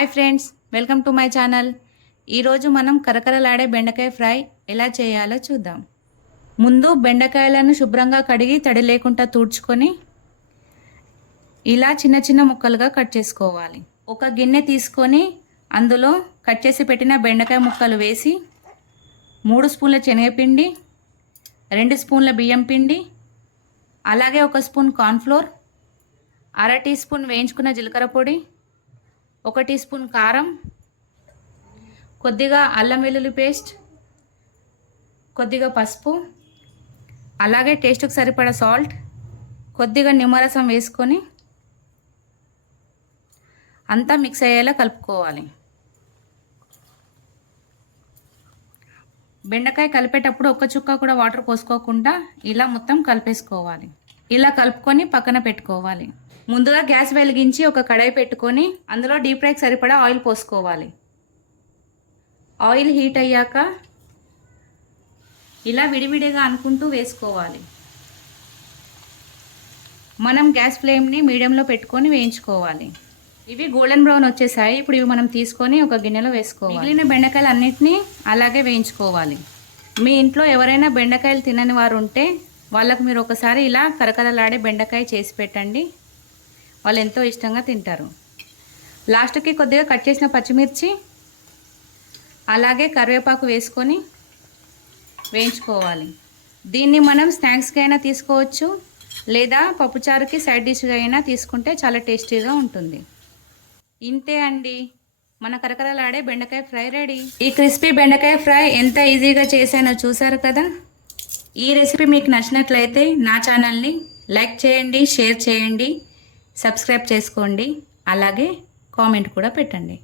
Hi friends, welcome to my channel. ఈరోజు మనం కరకరలాడే బెండకాయ ఫ్రై ఎలా చేయాలో చూద్దాం. ముందు బెండకాయలను శుభ్రంగా కడిగి తడి లేకుండా తుడుచుకొని ఇలా చిన్న చిన్న ముక్కలుగా కట్ చేసుకోవాలి. ఒక గిన్నె తీసుకొని అందులో కట్ చేసి పెట్టిన బెండకాయ ముక్కలు వేసి 3 స్పూన్ల శనగపిండి, 2 స్పూన్ల బియ్యం పిండి, అలాగే 1 స్పూన్ కార్న్ఫ్లోర్, అర టీ స్పూన్ వేయించుకున్న జీలకర్ర పొడి, 1 టీ స్పూన్ కారం, కొద్దిగా అల్లం వెల్లుల్లి పేస్ట్, కొద్దిగా పసుపు, అలాగే టేస్ట్కి సరిపడా సాల్ట్, కొద్దిగా నిమ్మరసం వేసుకొని అంతా మిక్స్ అయ్యేలా కలుపుకోవాలి. బెండకాయ కలిపేటప్పుడు ఒక్క చుక్క కూడా వాటర్ పోసుకోకుండా ఇలా మొత్తం కలిపేసుకోవాలి. ఇలా కలుపుకొని పక్కన పెట్టుకోవాలి. ముందుగా గ్యాస్ వెలిగించి ఒక కడాయి పెట్టుకొని అందులో డీప్ ఫ్రైకి సరిపడా ఆయిల్ పోసుకోవాలి. ఆయిల్ హీట్ అయ్యాక ఇలా విడివిడిగా అనుకుంటూ వేసుకోవాలి. మనం గ్యాస్ ఫ్లేమ్ని మీడియంలో పెట్టుకొని వేయించుకోవాలి. ఇవి గోల్డెన్ బ్రౌన్ వచ్చేసాయి. ఇప్పుడు ఇవి మనం తీసుకొని ఒక గిన్నెలో వేసుకోవాలి. మిగిలిన బెండకాయలు అన్నిటినీ అలాగే వేయించుకోవాలి. మీ ఇంట్లో ఎవరైనా బెండకాయలు తినని వారు ఉంటే వాళ్ళకు మీరు ఒకసారి ఇలా కరకరలాడే బెండకాయ చేసి పెట్టండి. వాళ్ళు ఎంతో ఇష్టంగా తింటారు. లాస్ట్కి కొద్దిగా కట్ చేసిన పచ్చిమిర్చి అలాగే కరివేపాకు వేసుకొని వేయించుకోవాలి. దీన్ని మనం స్నాక్స్కి అయినా తీసుకోవచ్చు, లేదా పప్పుచారుకి సైడ్ డిష్గా అయినా తీసుకుంటే చాలా టేస్టీగా ఉంటుంది. ఇంతే అండి, మన కరకరలాడే బెండకాయ ఫ్రై రెడీ. ఈ క్రిస్పీ బెండకాయ ఫ్రై ఎంత ఈజీగా చేశానో చూసారు కదా. ఈ రెసిపీ మీకు నచ్చినట్లయితే నా ఛానల్ని లైక్ చేయండి, షేర్ చేయండి, సబ్స్క్రైబ్ చేసుకోండి, అలాగే కామెంట్ కూడా పెట్టండి.